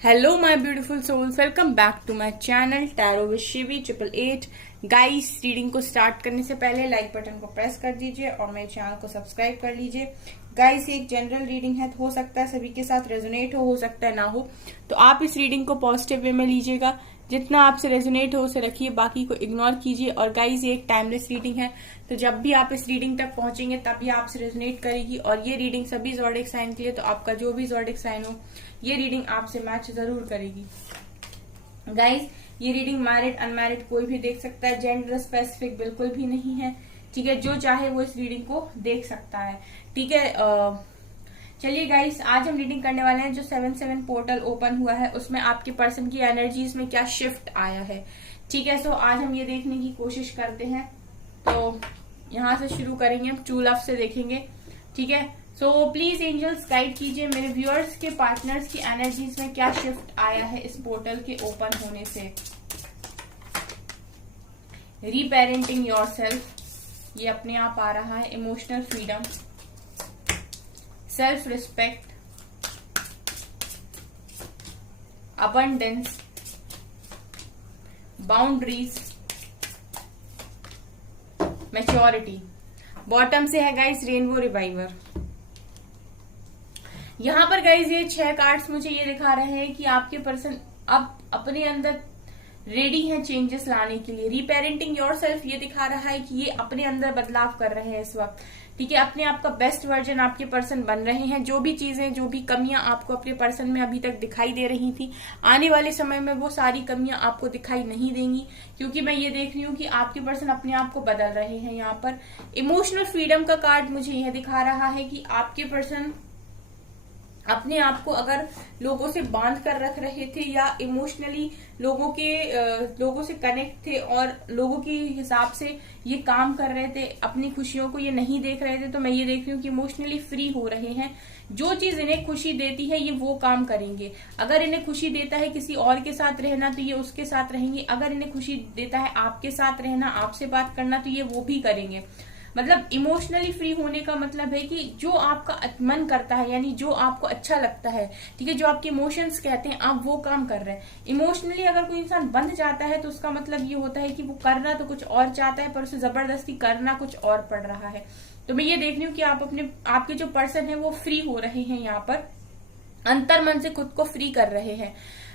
Hello, my beautiful souls. Welcome back to my channel Tarot with Shivi 888. Guys, reading को start करने से पहले like button को press कर दीजिए और मेरे चैनल को सब्सक्राइब कर लीजिए। गाइस, ये एक जनरल रीडिंग है, हो सकता है सभी के साथ रेजोनेट हो सकता है ना हो, तो आप इस रीडिंग को पॉजिटिव वे में लीजिएगा। जितना आपसे रेजोनेट हो उसे रखिए, बाकी को इग्नोर कीजिए। और गाइस, ये एक टाइमलेस रीडिंग है, तो जब भी आप इस रीडिंग तक पहुंचेंगे तभी आपसे रेजोनेट करेगी। और ये रीडिंग सभी ज़ोडिएक साइन के लिए, तो आपका जो भी ज़ोडिएक साइन हो ये रीडिंग आपसे मैच जरूर करेगी। गाइस, ये रीडिंग मैरिड अनमैरिड कोई भी देख सकता है, जेंडर स्पेसिफिक बिल्कुल भी नहीं है। ठीक है, जो चाहे वो इस रीडिंग को देख सकता है। ठीक है, चलिए गाइस, आज हम रीडिंग करने वाले हैं जो 7/7 पोर्टल ओपन हुआ है उसमें आपके पर्सन की एनर्जीज में क्या शिफ्ट आया है। ठीक है, सो आज हम ये देखने की कोशिश करते हैं। तो यहाँ से शुरू करेंगे, हम टू लव से देखेंगे। ठीक है, सो प्लीज एंजल्स गाइड कीजिए मेरे व्यूअर्स के पार्टनर्स की एनर्जीज में क्या शिफ्ट आया है इस पोर्टल के ओपन होने से। रीपेरेंटिंग योरसेल्फ, ये अपने आप आ रहा है। Emotional freedom, self respect, abundance, boundaries, maturity. Bottom से है गाइस रेनबो रिवाइवर। यहां पर गाइस ये 6 कार्ड्स मुझे ये दिखा रहे हैं कि आपके पर्सन अब अपने अंदर रेडी हैं चेंजेस लाने के लिए। रीपेरेंटिंग योरसेल्फ ये दिखा रहा है कि ये अपने अंदर बदलाव कर रहे हैं इस वक्त। ठीक है, अपने आप का बेस्ट वर्जन आपके पर्सन बन रहे हैं। जो भी चीजें, जो भी कमियां आपको अपने पर्सन में अभी तक दिखाई दे रही थी, आने वाले समय में वो सारी कमियां आपको दिखाई नहीं देंगी, क्योंकि मैं ये देख रही हूँ कि आपके पर्सन अपने आप को बदल रहे हैं। यहाँ पर इमोशनल फ्रीडम का कार्ड मुझे यह दिखा रहा है कि आपके पर्सन अपने आप को अगर लोगों से बांध कर रख रहे थे या इमोशनली लोगों से कनेक्ट थे और लोगों के हिसाब से ये काम कर रहे थे, अपनी खुशियों को ये नहीं देख रहे थे, तो मैं ये देख रही हूँ कि इमोशनली फ्री हो रहे हैं। जो चीज इन्हें खुशी देती है ये वो काम करेंगे। अगर इन्हें खुशी देता है किसी और के साथ रहना तो ये उसके साथ रहेंगे। अगर इन्हें खुशी देता है आपके साथ रहना, आपसे बात करना, तो ये वो भी करेंगे। मतलब इमोशनली फ्री होने का मतलब है कि जो आपका मन करता है, यानी जो आपको अच्छा लगता है, ठीक है, जो आपके इमोशंस कहते हैं, आप वो काम कर रहे हैं। इमोशनली अगर कोई इंसान बंध जाता है तो उसका मतलब ये होता है कि वो करना तो कुछ और चाहता है पर उसे जबरदस्ती करना कुछ और पड़ रहा है। तो मैं ये देख रही हूँ कि आपके जो पर्सन है वो फ्री हो रहे हैं, यहाँ पर अंतर मन से खुद को फ्री कर रहे हैं।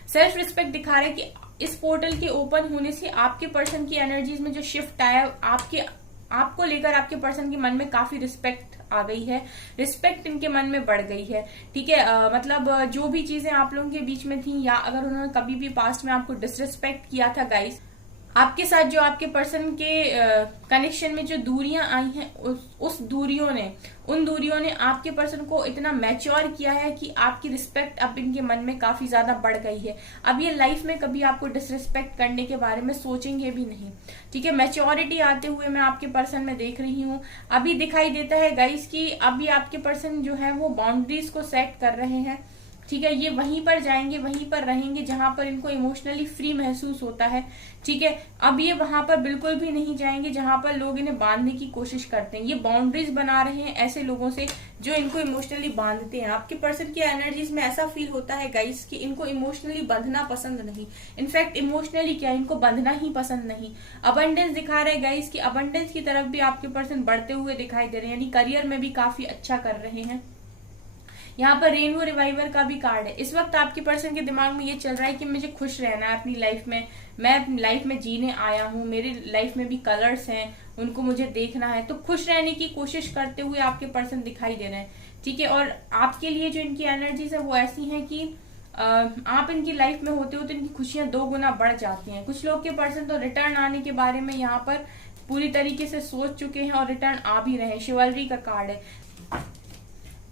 सेल्फ रिस्पेक्ट दिखा रहे हैं कि इस पोर्टल के ओपन होने से आपके पर्सन की एनर्जीज में जो शिफ्ट आया, आपको लेकर आपके पर्सन के मन में काफी रिस्पेक्ट आ गई है। रिस्पेक्ट इनके मन में बढ़ गई है। ठीक है, मतलब जो भी चीजें आप लोगों के बीच में थी, या अगर उन्होंने कभी भी पास्ट में आपको डिसरिस्पेक्ट किया था गाइस, आपके साथ जो आपके पर्सन के कनेक्शन में जो दूरियां आई हैं, उन दूरियों ने आपके पर्सन को इतना मैच्योर किया है कि आपकी रिस्पेक्ट अब इनके मन में काफी ज्यादा बढ़ गई है। अब ये लाइफ में कभी आपको डिसरिस्पेक्ट करने के बारे में सोचेंगे भी नहीं। ठीक है, मैच्योरिटी आते हुए मैं आपके पर्सन में देख रही हूँ। अभी दिखाई देता है गाइस कि अभी आपके पर्सन जो है वो बाउंड्रीज को सेट कर रहे हैं। ठीक है, ये वहीं पर जाएंगे, वहीं पर रहेंगे जहां पर इनको इमोशनली फ्री महसूस होता है। ठीक है, अब ये वहां पर बिल्कुल भी नहीं जाएंगे जहां पर लोग इन्हें बांधने की कोशिश करते हैं। ये बाउंड्रीज बना रहे हैं ऐसे लोगों से जो इनको इमोशनली बांधते हैं। आपके पर्सन की एनर्जीज में ऐसा फील होता है गाइस कि इनको इमोशनली बंधना पसंद नहीं। इनफैक्ट इमोशनली क्या, इनको बंधना ही पसंद नहीं। अबंडेंस दिखा रहे हैं गाइस कि अबंडेंस की तरफ भी आपके पर्सन बढ़ते हुए दिखाई दे रहे हैं, यानी करियर में भी काफी अच्छा कर रहे हैं। यहाँ पर रेनबो रिवाइवर का भी कार्ड है। इस वक्त आपके पर्सन के दिमाग में ये चल रहा है कि मुझे खुश रहना है अपनी लाइफ में, मैं अपनी लाइफ में जीने आया हूँ, मेरी लाइफ में भी कलर्स हैं, उनको मुझे देखना है। तो खुश रहने की कोशिश करते हुए आपके पर्सन दिखाई दे रहे हैं। ठीक है, और आपके लिए जो इनकी एनर्जीज है वो ऐसी है कि आप इनकी लाइफ में होते हो तो इनकी खुशियां 2 गुना बढ़ जाती हैं। कुछ लोग के पर्सन तो रिटर्न आने के बारे में यहाँ पर पूरी तरीके से सोच चुके हैं और रिटर्न आ भी रहे हैं। शिवलरी का कार्ड है।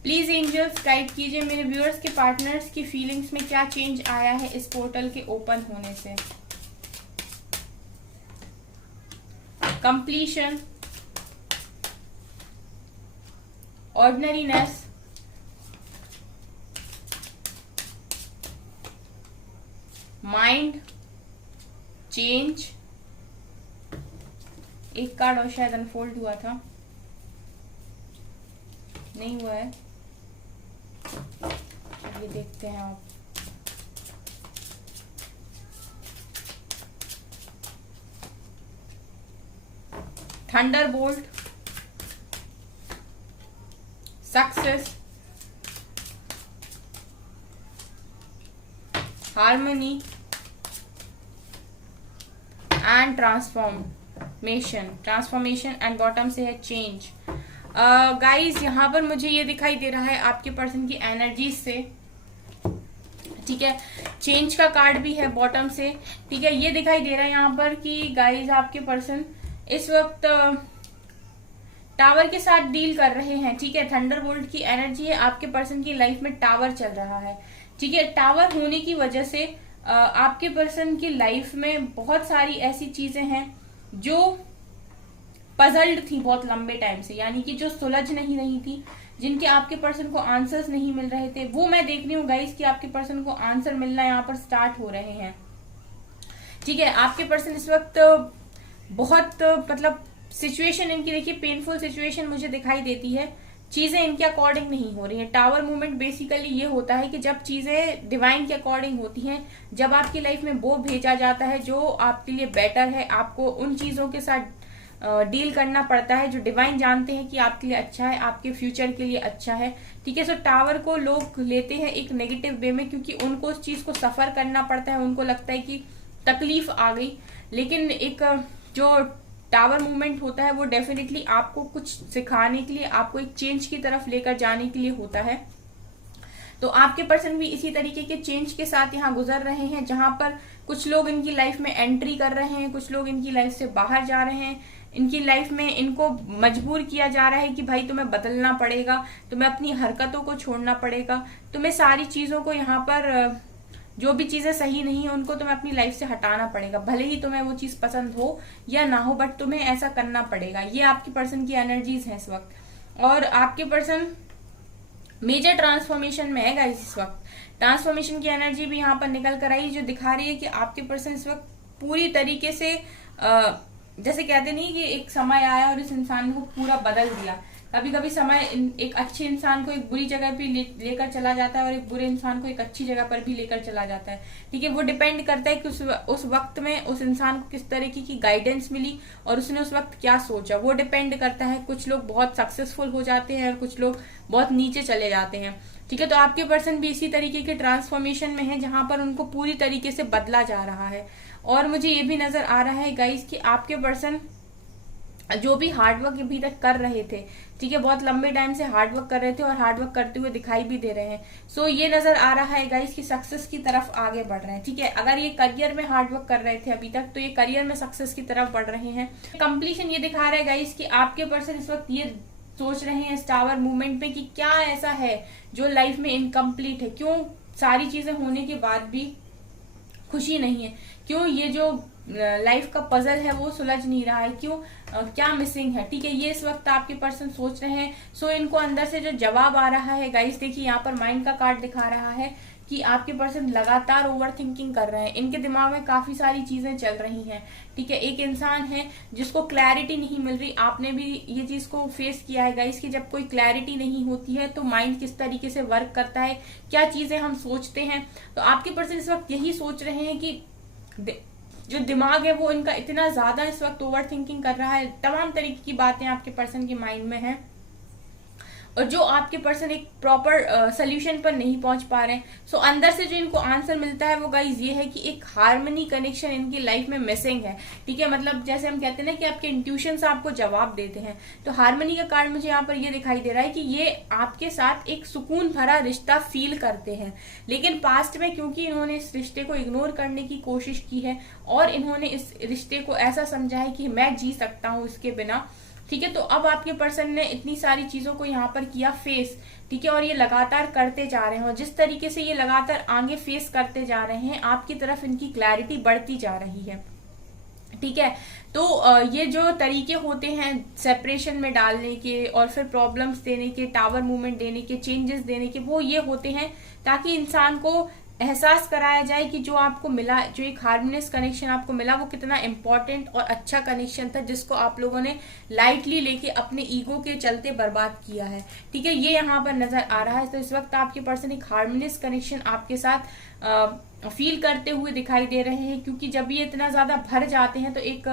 प्लीज एंजल्स गाइड कीजिए मेरे व्यूअर्स के पार्टनर्स की फीलिंग्स में क्या चेंज आया है इस पोर्टल के ओपन होने से। Completion, ordinariness, mind, change. एक कार्ड और शायद अनफोल्ड हुआ था, नहीं हुआ है। ये देखते हैं आप। Thunderbolt, success, harmony and transformation and bottom से है चेंज। गाइज यहाँ पर मुझे ये दिखाई दे रहा है आपके पर्सन की एनर्जी से, ठीक है, चेंज का कार्ड भी है बॉटम से, ठीक है। ये दिखाई दे रहा है यहाँ पर कि गाइज आपके पर्सन इस वक्त टावर के साथ डील कर रहे हैं, ठीक है। थंडरबोल्ट की एनर्जी है, आपके पर्सन की लाइफ में टावर चल रहा है, ठीक है। टावर होने की वजह से आपके पर्सन की लाइफ में बहुत सारी ऐसी चीजें हैं जो पजल्ड थी बहुत लंबे टाइम से, यानी कि जो सुलझ नहीं रही थी, जिनके आपके पर्सन को आंसर्स नहीं मिल रहे थे, वो मैं देख रही हूँ गाइस कि आपके पर्सन को आंसर मिलना यहाँ पर स्टार्ट हो रहे हैं, ठीक है। आपके पर्सन इस वक्त बहुत मतलब सिचुएशन इनकी देखिए पेनफुल सिचुएशन मुझे दिखाई देती है, चीजें इनके अकॉर्डिंग नहीं हो रही हैं। टावर मूवमेंट बेसिकली ये होता है कि जब चीजें डिवाइन के अकॉर्डिंग होती हैं, जब आपकी लाइफ में वो भेजा जाता है जो आपके लिए बेटर है, आपको उन चीजों के साथ डील करना पड़ता है जो डिवाइन जानते हैं कि आपके लिए अच्छा है, आपके फ्यूचर के लिए अच्छा है, ठीक है। सो टावर को लोग लेते हैं एक नेगेटिव वे में, क्योंकि उनको उस चीज को सफर करना पड़ता है, उनको लगता है कि तकलीफ आ गई। लेकिन एक जो टावर मूवमेंट होता है वो डेफिनेटली आपको कुछ सिखाने के लिए, आपको एक चेंज की तरफ लेकर जाने के लिए होता है। तो आपके पर्सन भी इसी तरीके के चेंज के साथ यहाँ गुजर रहे हैं, जहां पर कुछ लोग इनकी लाइफ में एंट्री कर रहे हैं, कुछ लोग इनकी लाइफ से बाहर जा रहे हैं, इनकी लाइफ में इनको मजबूर किया जा रहा है कि भाई तुम्हें बदलना पड़ेगा, तुम्हें अपनी हरकतों को छोड़ना पड़ेगा, तुम्हें सारी चीजों को यहाँ पर जो भी चीजें सही नहीं है उनको तुम्हें अपनी लाइफ से हटाना पड़ेगा, भले ही तुम्हें वो चीज पसंद हो या ना हो, बट तुम्हें ऐसा करना पड़ेगा। ये आपके पर्सन की एनर्जीज हैं इस वक्त। और आपके पर्सन मेजर ट्रांसफॉर्मेशन में है गाइस इस वक्त। ट्रांसफॉर्मेशन की एनर्जी भी यहाँ पर निकल कर आई, जो दिखा रही है कि आपके पर्सन इस वक्त पूरी तरीके से जैसे कहते नहीं कि एक समय आया और इस इंसान को पूरा बदल दिया। कभी कभी समय एक अच्छे इंसान को एक बुरी जगह पे लेकर चला जाता है और एक बुरे इंसान को एक अच्छी जगह पर भी लेकर चला जाता है, ठीक है। वो डिपेंड करता है कि उस वक्त में उस इंसान को किस तरीके की गाइडेंस मिली और उसने उस वक्त क्या सोचा, वो डिपेंड करता है। कुछ लोग बहुत सक्सेसफुल हो जाते हैं और कुछ लोग बहुत नीचे चले जाते हैं, ठीक है। तो आपके पर्सन भी इसी तरीके के ट्रांसफॉर्मेशन में है, जहां पर उनको पूरी तरीके से बदला जा रहा है। और मुझे ये भी नजर आ रहा है गाइस कि आपके पर्सन जो भी हार्डवर्क अभी तक कर रहे थे, ठीक है, बहुत लंबे टाइम से हार्डवर्क कर रहे थे और हार्डवर्क करते हुए दिखाई भी दे रहे हैं। सो ये नजर आ रहा है गाइस कि सक्सेस की तरफ आगे बढ़ रहे हैं, ठीक है। अगर ये करियर में हार्डवर्क कर रहे थे अभी तक, तो ये करियर में सक्सेस की तरफ बढ़ रहे हैं। कंप्लीशन ये दिखा रहा है गाइस कि आपके पर्सन इस वक्त ये सोच रहे हैं इस टावर मूवमेंट में कि क्या ऐसा है जो लाइफ में इनकम्प्लीट है, क्यों सारी चीजें होने के बाद भी खुशी नहीं है, क्यों ये जो लाइफ का पजल है वो सुलझ नहीं रहा है, क्यों क्या मिसिंग है, ठीक है। ये इस वक्त आपके पर्सन सोच रहे हैं। सो इनको अंदर से जो जवाब आ रहा है गाइस, देखिए यहाँ पर माइंड का कार्ड दिखा रहा है कि आपके पर्सन लगातार ओवर थिंकिंग कर रहे हैं, इनके दिमाग में काफी सारी चीजें चल रही हैं, ठीक है। एक इंसान है जिसको क्लैरिटी नहीं मिल रही, आपने भी ये चीज को फेस किया है गाइस कि जब कोई क्लैरिटी नहीं होती है तो माइंड किस तरीके से वर्क करता है, क्या चीजें हम सोचते हैं। तो आपके पर्सन इस वक्त यही सोच रहे हैं कि जो दिमाग है वो इनका इतना ज्यादा इस वक्त ओवर थिंकिंग कर रहा है, तमाम तरीके की बातें आपके पर्सन के माइंड में है और जो आपके पर्सन एक प्रॉपर सोल्यूशन पर नहीं पहुंच पा रहे हैं। सो अंदर से जो इनको आंसर मिलता है वो गाइज ये है कि एक हार्मनी कनेक्शन इनकी लाइफ में मिसिंग है, ठीक है। मतलब जैसे हम कहते हैं ना कि आपके इंट्यूशंस आपको जवाब देते हैं, तो हार्मनी का कार्ड मुझे यहाँ पर ये दिखाई दे रहा है कि ये आपके साथ एक सुकून भरा रिश्ता फील करते हैं, लेकिन पास्ट में क्योंकि इन्होंने इस रिश्ते को इग्नोर करने की कोशिश की है और इन्होंने इस रिश्ते को ऐसा समझा है कि मैं जी सकता हूँ इसके बिना, ठीक है। तो अब आपके पर्सन ने इतनी सारी चीजों को यहाँ पर किया फेस, ठीक है, और ये लगातार करते जा रहे हैं और जिस तरीके से ये लगातार आगे फेस करते जा रहे हैं आपकी तरफ इनकी क्लैरिटी बढ़ती जा रही है, ठीक है। तो ये जो तरीके होते हैं सेपरेशन में डालने के और फिर प्रॉब्लम्स देने के, टावर मूवमेंट देने के, चेंजेस देने के, वो ये होते हैं ताकि इंसान को एहसास कराया जाए कि जो आपको मिला, जो एक हार्मोनियस कनेक्शन आपको मिला वो कितना इंपॉर्टेंट और अच्छा कनेक्शन था, जिसको आप लोगों ने लाइटली लेके अपने ईगो के चलते बर्बाद किया है, ठीक है। ये यहाँ पर नजर आ रहा है। तो इस वक्त आपके पर्सन एक हार्मोनियस कनेक्शन आपके साथ फील करते हुए दिखाई दे रहे हैं, क्योंकि जब ये इतना ज्यादा भर जाते हैं तो एक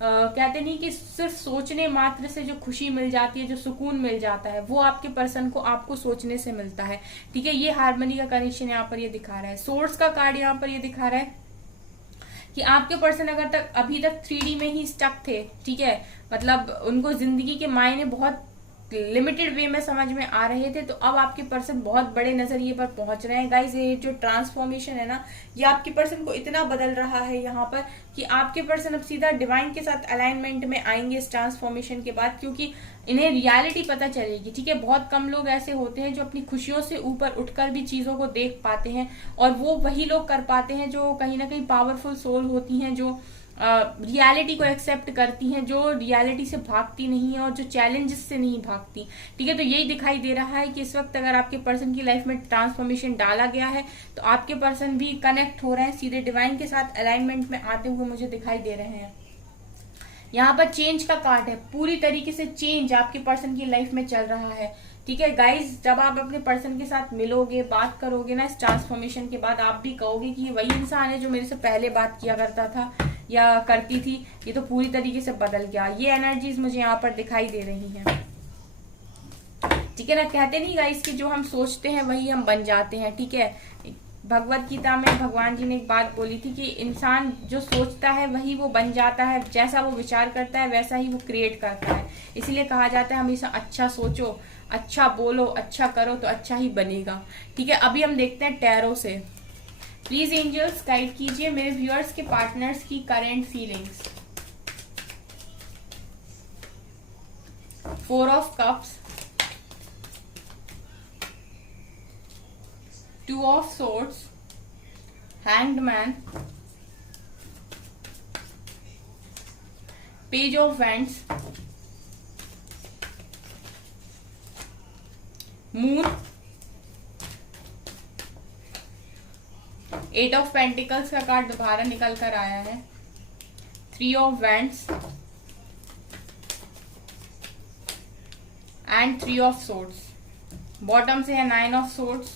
कहते नहीं कि सिर्फ सोचने मात्र से जो खुशी मिल जाती है, जो सुकून मिल जाता है, वो आपके पर्सन को आपको सोचने से मिलता है। ठीक है, ये हार्मनी का कनेक्शन यहाँ पर ये दिखा रहा है। सोर्स का कार्ड यहाँ पर ये दिखा रहा है कि आपके पर्सन अभी तक 3D में ही स्टक थे। ठीक है, मतलब उनको जिंदगी के मायने बहुत लिमिटेड वे में समझ में आ रहे थे, तो अब आपके पर्सन बहुत बड़े नजरिए पर पहुंच रहे हैं। गाइस, ये जो ट्रांसफॉर्मेशन है ना, ये आपके पर्सन को इतना बदल रहा है यहाँ पर कि आपके पर्सन अब सीधा डिवाइन के साथ अलाइनमेंट में आएंगे इस ट्रांसफॉर्मेशन के बाद, क्योंकि इन्हें रियलिटी पता चलेगी। ठीक है, बहुत कम लोग ऐसे होते हैं जो अपनी खुशियों से ऊपर उठकर भी चीजों को देख पाते हैं, और वो वही लोग कर पाते हैं जो कहीं ना कहीं पावरफुल सोल होती हैं, जो रियलिटी को एक्सेप्ट करती हैं, जो रियलिटी से भागती नहीं है और जो चैलेंजेस से नहीं भागती। ठीक है, तो यही दिखाई दे रहा है कि इस वक्त अगर आपके पर्सन की लाइफ में ट्रांसफॉर्मेशन डाला गया है, तो आपके पर्सन भी कनेक्ट हो रहे हैं, सीधे डिवाइन के साथ अलाइनमेंट में आते हुए मुझे दिखाई दे रहे हैं। यहाँ पर चेंज का कार्ड है, पूरी तरीके से चेंज आपके पर्सन की लाइफ में चल रहा है। ठीक है गाइज, जब आप अपने पर्सन के साथ मिलोगे, बात करोगे ना इस ट्रांसफॉर्मेशन के बाद, आप भी कहोगे कि ये वही इंसान है जो मेरे से पहले बात किया करता था या करती थी, ये तो पूरी तरीके से बदल गया। ये एनर्जीज मुझे यहाँ पर दिखाई दे रही हैं। ठीक है ना, कहते नहीं गाइस कि जो हम सोचते हैं वही हम बन जाते हैं। ठीक है, भगवत गीता में भगवान जी ने एक बात बोली थी कि इंसान जो सोचता है वही वो बन जाता है, जैसा वो विचार करता है वैसा ही वो क्रिएट करता है। इसीलिए कहा जाता है हमेशा अच्छा सोचो, अच्छा बोलो, अच्छा करो तो अच्छा ही बनेगा। ठीक है, अभी हम देखते हैं टैरो से। प्लीज एंजल्स गाइड कीजिए मेरे व्यूअर्स के पार्टनर्स की current feelings. 4 of cups, 2 of swords, hanged man, page of wands, moon, 8 of pentacles का कार्ड दोबारा निकल कर आया है, 3 of wands and 3 of swords. Bottom से है 9 of swords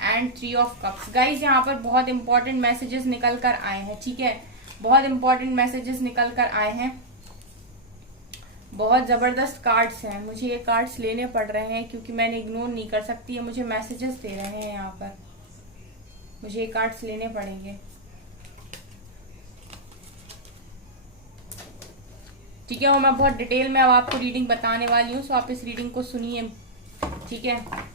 and 3 of cups. Guys, यहाँ पर बहुत इंपॉर्टेंट मैसेजेस निकल कर आए हैं। ठीक है, बहुत इंपॉर्टेंट मैसेजेस निकल कर आए हैं, बहुत जबरदस्त कार्ड्स हैं। मुझे ये कार्ड्स लेने पड़ रहे हैं क्योंकि मैंने इग्नोर नहीं कर सकती है, मुझे मैसेजेस दे रहे हैं यहाँ पर, मुझे ये कार्ड्स लेने पड़ेंगे। ठीक है, और मैं बहुत डिटेल में अब आपको रीडिंग बताने वाली हूँ, सो आप इस रीडिंग को सुनिए। ठीक है,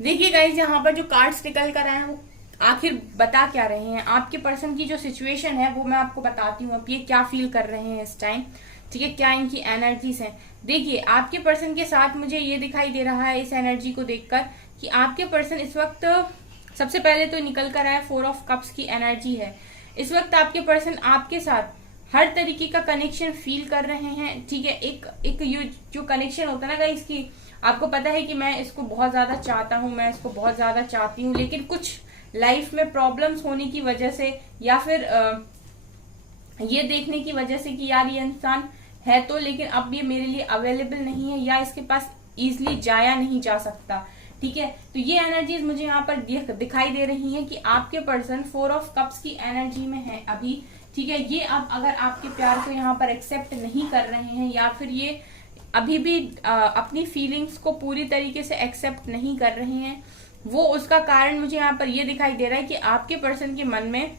देखिए गाइज, यहाँ पर जो कार्ड्स निकल कर आए हैं वो आखिर बता क्या रहे हैं। आपके पर्सन की जो सिचुएशन है वो मैं आपको बताती हूँ, अब ये क्या फील कर रहे हैं इस टाइम। ठीक है, क्या इनकी एनर्जीज हैं। देखिए, आपके पर्सन के साथ मुझे ये दिखाई दे रहा है इस एनर्जी को देखकर कि आपके पर्सन इस वक्त, सबसे पहले तो निकल कर आया 4 ऑफ कप्स की एनर्जी है। इस वक्त आपके पर्सन आपके साथ हर तरीके का कनेक्शन फील कर रहे हैं। ठीक है, एक जो कनेक्शन होता है ना गाइस, इसकी आपको पता है कि मैं इसको बहुत ज्यादा चाहता हूँ, मैं इसको बहुत ज्यादा चाहती हूँ, लेकिन कुछ लाइफ में प्रॉब्लम्स होने की वजह से या फिर ये देखने की वजह से कि यार ये इंसान है तो, लेकिन अब ये मेरे लिए अवेलेबल नहीं है या इसके पास इजिली जाया नहीं जा सकता। ठीक है, तो ये एनर्जीज मुझे यहाँ पर दिखाई दे रही हैं कि आपके पर्सन 4 ऑफ कप्स की एनर्जी में है अभी। ठीक है, ये अब अगर आपके प्यार को यहाँ पर एक्सेप्ट नहीं कर रहे हैं या फिर ये अभी भी अपनी फीलिंग्स को पूरी तरीके से एक्सेप्ट नहीं कर रहे हैं, वो उसका कारण मुझे यहाँ पर ये दिखाई दे रहा है कि आपके पर्सन के मन में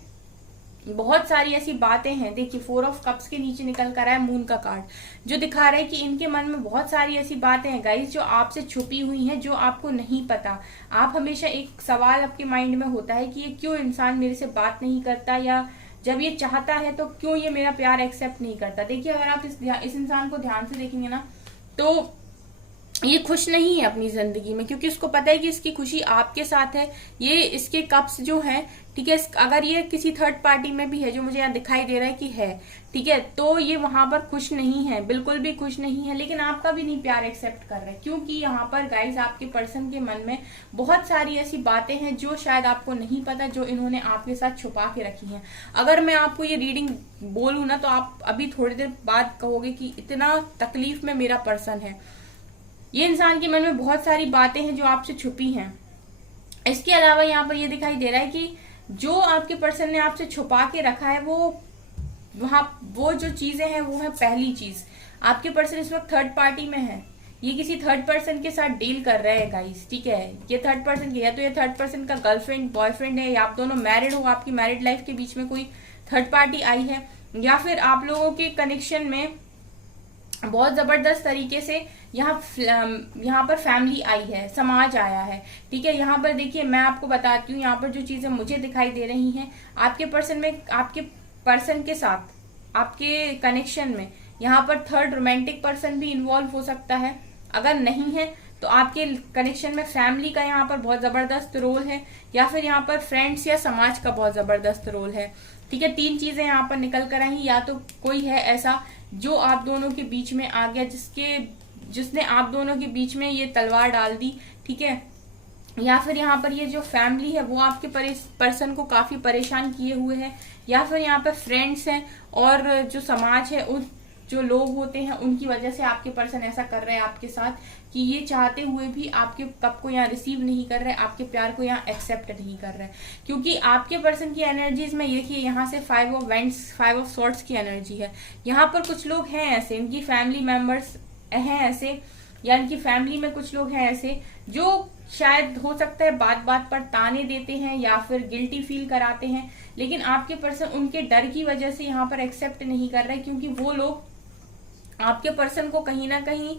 बहुत सारी ऐसी बातें हैं। देखिए, 4 ऑफ कप्स के नीचे निकल कर आया मून का कार्ड, जो दिखा रहा है कि इनके मन में बहुत सारी ऐसी बातें हैं गाइस जो आपसे छुपी हुई हैं, जो आपको नहीं पता। आप हमेशा एक सवाल आपके माइंड में होता है कि ये क्यों इंसान मेरे से बात नहीं करता, या जब ये चाहता है तो क्यों ये मेरा प्यार एक्सेप्ट नहीं करता। देखिए, अगर आप इस इंसान को ध्यान से देखेंगे ना, तो ये खुश नहीं है अपनी जिंदगी में, क्योंकि उसको पता है कि इसकी खुशी आपके साथ है। ये इसके कप्स जो हैं, ठीक है, अगर ये किसी थर्ड पार्टी में भी है, जो मुझे यहाँ दिखाई दे रहा है कि है, ठीक है, तो ये वहां पर खुश नहीं है, बिल्कुल भी खुश नहीं है, लेकिन आपका भी नहीं प्यार एक्सेप्ट कर रहे, क्योंकि यहाँ पर गाइस आपके पर्सन के मन में बहुत सारी ऐसी बातें हैं जो शायद आपको नहीं पता, जो इन्होंने आपके साथ छुपा के रखी हैं। अगर मैं आपको ये रीडिंग बोलूं ना, तो आप अभी थोड़ी देर बाद कहोगे कि इतना तकलीफ में मेरा पर्सन है। ये इंसान के मन में बहुत सारी बातें हैं जो आपसे छुपी हैं। इसके अलावा यहाँ पर ये दिखाई दे रहा है कि जो आपके पर्सन ने आपसे छुपा के रखा है, वो जो चीजें हैं वो है, पहली चीज, आपके पर्सन इस वक्त थर्ड पार्टी में है। ये किसी थर्ड पर्सन के साथ डील कर रहे हैं गाइस, ठीक है। ये थर्ड पर्सन या तो ये थर्ड पर्सन का गर्लफ्रेंड बॉयफ्रेंड है, या आप दोनों मैरिड हो, आपकी मैरिड लाइफ के बीच में कोई थर्ड पार्टी आई है, या फिर आप लोगों के कनेक्शन में बहुत जबरदस्त तरीके से यहाँ पर फैमिली आई है, समाज आया है, ठीक है। यहाँ पर देखिए मैं आपको बताती हूँ, यहाँ पर जो चीजें मुझे दिखाई दे रही हैं, आपके पर्सन के साथ आपके कनेक्शन में यहाँ पर थर्ड रोमांटिक पर्सन भी इन्वॉल्व हो सकता है। अगर नहीं है तो आपके कनेक्शन में फैमिली का यहाँ पर बहुत जबरदस्त रोल है, या फिर यहाँ पर फ्रेंड्स या समाज का बहुत जबरदस्त रोल है, ठीक है। 3 चीजें यहाँ पर निकल कर आई। या तो कोई है ऐसा जो आप दोनों के बीच में आ गया, जिसने आप दोनों के बीच में ये तलवार डाल दी, ठीक है, या फिर यहाँ पर ये जो फैमिली है वो आपके पर्सन को काफी परेशान किए हुए है, या फिर यहाँ पर फ्रेंड्स हैं और जो समाज है, उन जो लोग होते हैं उनकी वजह से आपके पर्सन ऐसा कर रहे हैं आपके साथ, कि ये चाहते हुए भी आपके कप को यहाँ रिसीव नहीं कर रहे, आपके प्यार को यहाँ एक्सेप्ट नहीं कर रहे, क्योंकि आपके पर्सन की एनर्जीज में देखिए यहाँ से 5 ऑफ वेंट्स 5 ऑफ सॉर्ड्स की एनर्जी है। यहाँ पर कुछ लोग हैं ऐसे, इनकी फैमिली मेंबर्स हैं ऐसे, या इनकी फैमिली में कुछ लोग हैं ऐसे जो शायद हो सकता है बात बात पर ताने देते हैं या फिर गिल्टी फील कराते हैं, लेकिन आपके पर्सन उनके डर की वजह से यहाँ पर एक्सेप्ट नहीं कर रहे, क्योंकि वो लोग आपके पर्सन को कहीं ना कहीं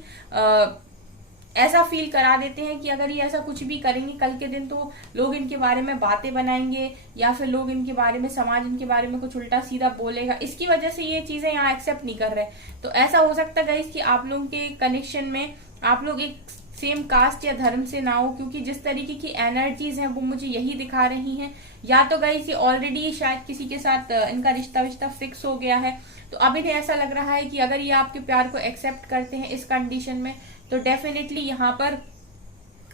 ऐसा फील करा देते हैं कि अगर ये ऐसा कुछ भी करेंगे कल के दिन तो लोग इनके बारे में बातें बनाएंगे, या फिर लोग इनके बारे में, समाज इनके बारे में कुछ उल्टा सीधा बोलेगा, इसकी वजह से ये चीजें यहाँ एक्सेप्ट नहीं कर रहे। तो ऐसा हो सकता है गाइस कि आप लोगों के कनेक्शन में आप लोग एक सेम कास्ट या धर्म से ना हो, क्योंकि जिस तरीके की एनर्जीज हैं वो मुझे यही दिखा रही हैं। या तो गाइस ये ऑलरेडी शायद किसी के साथ इनका रिश्ता फिक्स हो गया है, तो अब इन्हें ऐसा लग रहा है कि अगर ये आपके प्यार को एक्सेप्ट करते हैं इस कंडीशन में, तो डेफिनेटली यहाँ पर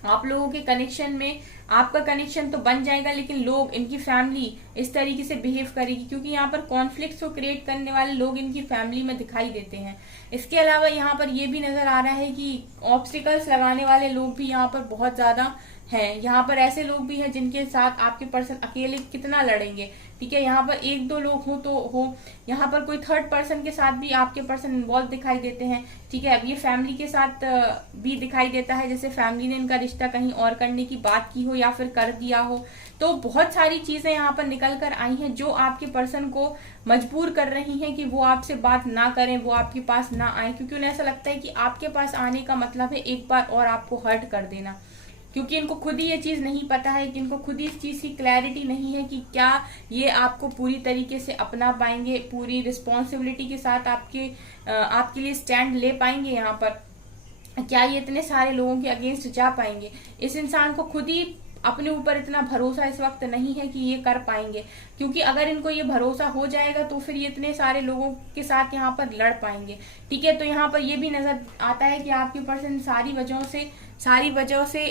आप लोगों के कनेक्शन में आपका कनेक्शन तो बन जाएगा, लेकिन लोग, इनकी फैमिली इस तरीके से बिहेव करेगी, क्योंकि यहाँ पर कॉन्फ्लिक्ट्स को क्रिएट करने वाले लोग इनकी फैमिली में दिखाई देते हैं। इसके अलावा यहाँ पर ये भी नजर आ रहा है कि ऑब्स्टिकल्स लगाने वाले लोग भी यहाँ पर बहुत ज्यादा हैं। यहाँ पर ऐसे लोग भी हैं जिनके साथ आपके पर्सन अकेले कितना लड़ेंगे, ठीक है। यहाँ पर 1-2 लोग हो तो हो, यहाँ पर कोई थर्ड पर्सन के साथ भी आपके पर्सन इन्वॉल्व दिखाई देते हैं, ठीक है। अब ये फैमिली के साथ भी दिखाई देता है, जैसे फैमिली ने इनका रिश्ता कहीं और करने की बात की हो या फिर कर दिया हो। तो बहुत सारी चीजें यहाँ पर निकल कर आई हैं जो आपके पर्सन को मजबूर कर रही हैं कि वो आपसे बात ना करें, वो आपके पास ना आए, क्योंकि उन्हें ऐसा लगता है कि आपके पास आने का मतलब है एक बार और आपको हर्ट कर देना, क्योंकि इनको खुद ही ये चीज नहीं पता है, कि इनको खुद ही इस चीज की क्लैरिटी नहीं है कि क्या ये आपको पूरी तरीके से अपना पाएंगे, पूरी रिस्पॉन्सिबिलिटी के साथ आपके लिए स्टैंड ले पाएंगे, यहाँ पर क्या ये इतने सारे लोगों के अगेंस्ट जा पाएंगे। इस इंसान को खुद ही अपने ऊपर इतना भरोसा इस वक्त नहीं है कि ये कर पाएंगे, क्योंकि अगर इनको ये भरोसा हो जाएगा तो फिर ये इतने सारे लोगों के साथ यहाँ पर लड़ पाएंगे, ठीक है। तो यहाँ पर ये भी नजर आता है कि आपके पर्सन सारी वजहों से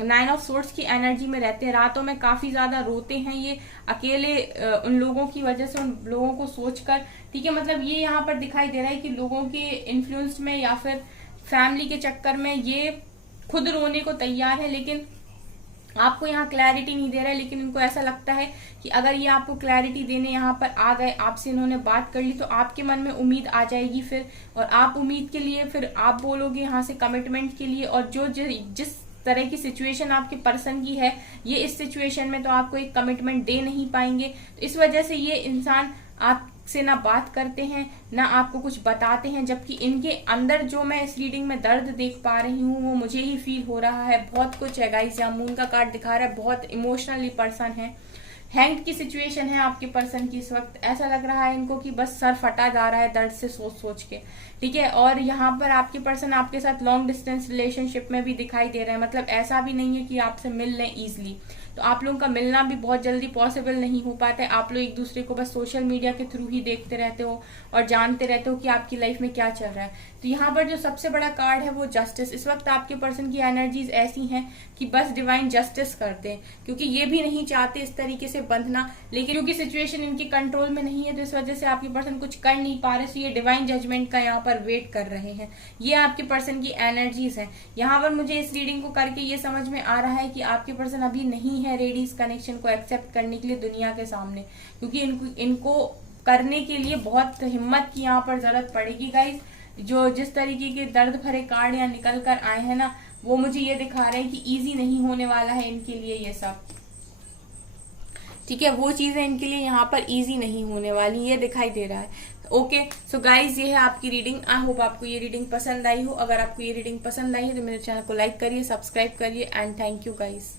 9 ऑफ सोर्ड्स की एनर्जी में रहते हैं, रातों में काफी ज्यादा रोते हैं ये अकेले, उन लोगों की वजह से, उन लोगों को सोचकर, ठीक है। मतलब ये यहाँ पर दिखाई दे रहा है कि लोगों के इन्फ्लुएंस में या फिर फैमिली के चक्कर में ये खुद रोने को तैयार है, लेकिन आपको यहाँ क्लैरिटी नहीं दे रहा है। लेकिन इनको ऐसा लगता है कि अगर ये आपको क्लैरिटी देने यहाँ पर आ गए, आपसे इन्होंने बात कर ली, तो आपके मन में उम्मीद आ जाएगी फिर, और आप उम्मीद के लिए फिर आप बोलोगे यहाँ से कमिटमेंट के लिए, और जिस तरह की सिचुएशन आपके पर्सन की है, ये इस सिचुएशन में तो आपको एक कमिटमेंट दे नहीं पाएंगे। तो इस वजह से ये इंसान आपसे ना बात करते हैं, ना आपको कुछ बताते हैं, जबकि इनके अंदर जो मैं इस रीडिंग में दर्द देख पा रही हूँ वो मुझे ही फील हो रहा है। बहुत कुछ है गाइस, यहाँ मून का कार्ड दिखा रहा है, बहुत इमोशनली पर्सन है, हैंग्ड की सिचुएशन है आपके पर्सन की इस वक्त। ऐसा लग रहा है इनको कि बस सर फटा जा रहा है दर्द से सोच सोच के, ठीक है। और यहाँ पर आपके पर्सन आपके साथ लॉन्ग डिस्टेंस रिलेशनशिप में भी दिखाई दे रहे हैं। मतलब ऐसा भी नहीं है कि आपसे मिल लें इजिली, तो आप लोगों का मिलना भी बहुत जल्दी पॉसिबल नहीं हो पाता है। आप लोग एक दूसरे को बस सोशल मीडिया के थ्रू ही देखते रहते हो और जानते रहते हो कि आपकी लाइफ में क्या चल रहा है। तो यहाँ पर जो सबसे बड़ा कार्ड है वो जस्टिस। इस वक्त आपके पर्सन की एनर्जीज ऐसी हैं कि बस डिवाइन जस्टिस करते हैं, क्योंकि ये भी नहीं चाहते इस तरीके से बंधना, लेकिन क्योंकि सिचुएशन इनके कंट्रोल में नहीं है तो इस वजह से आपके पर्सन कुछ कर नहीं पा रहे। तो ये डिवाइन जजमेंट का यहाँ पर वेट कर रहे हैं। ये आपके पर्सन की एनर्जीज है। यहाँ पर मुझे इस रीडिंग को करके ये समझ में आ रहा है कि आपके पर्सन अभी नहीं है रेडी इस कनेक्शन को एक्सेप्ट करने के लिए दुनिया के सामने, क्योंकि इनको करने के लिए बहुत हिम्मत की यहाँ पर जरूरत पड़ेगी गाइज। जो जिस तरीके के दर्द भरे कार्ड यहाँ निकल कर आए हैं ना, वो मुझे ये दिखा रहे हैं कि इजी नहीं होने वाला है इनके लिए ये सब, ठीक है। वो चीजें इनके लिए यहाँ पर इजी नहीं होने वाली, ये दिखाई दे रहा है। ओके सो गाइज, ये है आपकी रीडिंग। आई होप आपको ये रीडिंग पसंद आई हो। अगर आपको ये रीडिंग पसंद आई है तो मेरे चैनल को लाइक करिए, सब्सक्राइब करिए एंड थैंक यू गाइज।